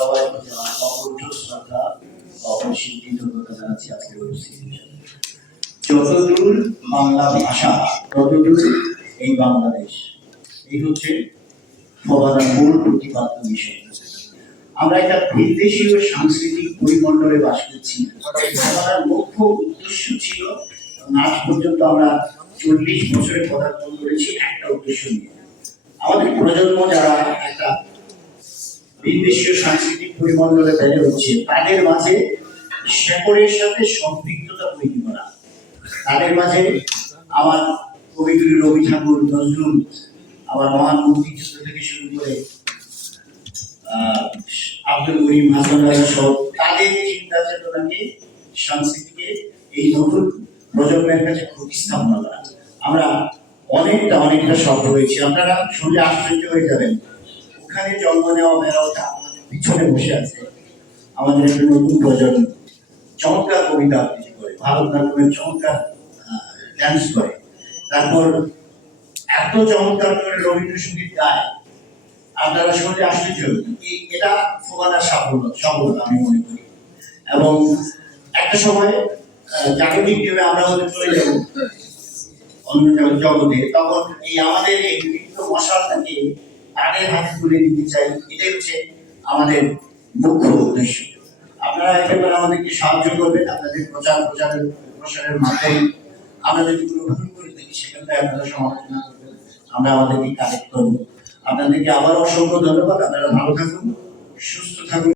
সবাই প্রতি আমার অকুণ্ঠ শ্রদ্ধা অপরিসীম কৃতজ্ঞতা জানাচ্ছি আজকের উপস্থিতির জন্য। যতদূর বাংলা ভাষা ততদূর এই বাংলাদেশ, এই হচ্ছে ফোবারার মূল প্রতিপাদ্য বিষয়। আমরা একটা বিদেশীয় সাংস্কৃতিক পরিমণ্ডলে বাস করছি। ফোবারার মুখ্য উদ্দেশ্য ছিল, আজ পর্যন্ত আমরা 40 বছরে পদার্পণ করেছি একটা উদ্দেশ্য নিয়ে। আমাদের প্রজন্ম যারা একটা বিদেশীয় সাংস্কৃতিক পরিমণ্ডলে বেড়ে হচ্ছে, তাদের মাঝে শেকড়ের সাথে সম্পৃক্ততা তৈরি করা, তাদের মাঝে আমার কবিগুরু রবি ঠাকুর, নজরুল, আমার মহান মুক্তিযুদ্ধ থেকে শুরু করে আব্দুল করিম, হাসান রাজা সহ তাদের চিন্তা চেতনাকে, সংস্কৃতিকে এই নতুন প্রজন্মের কাছে প্রতিস্থাপন করা। আমরা অনেকটা সফল হয়েছি। আপনারা শুনলে আশ্চর্য হয়ে যাবেন, ওখানে জন্ম নেওয়া মেয়েরাওটা আমাদের পিছনে বসে আছে। আমাদের একটা নতুন প্রজন্ম চমৎকার কবিতা আবৃত্তি করে, ভারতনাট্যমের চমৎকার ডান্স করে, তারপর এত চমৎকার করে রবীন্দ্রসঙ্গীত গায়, আপনারা শুনলে আশ্চর্য হবেন। এটা ফোবারার সফলতা আমি মনে করি। এবং একটা সময় জাগতিক ভাবে আমরা হয়তো চলে যাব অন্য জগতে, তখন এই আমাদের এই বিভিন্ন মশালটাকে তাদের হাতে তুলে দিতে চাই। এটাই হচ্ছে আমাদের মুখ্য উদ্দেশ্য। আপনারা একেবারে আমাদেরকে সাহায্য করবেন, আপনাদের প্রসারের মাধ্যমে আমরা যদি কোনো ভুল করে থাকি সেখানটায় আপনারা সমালোচনা করবেন, আমরা আমাদেরকে কারেক্ট করবো। আপনাদেরকে আবার অসংখ্য ধন্যবাদ। আপনারা ভালো থাকুন, সুস্থ থাকুন।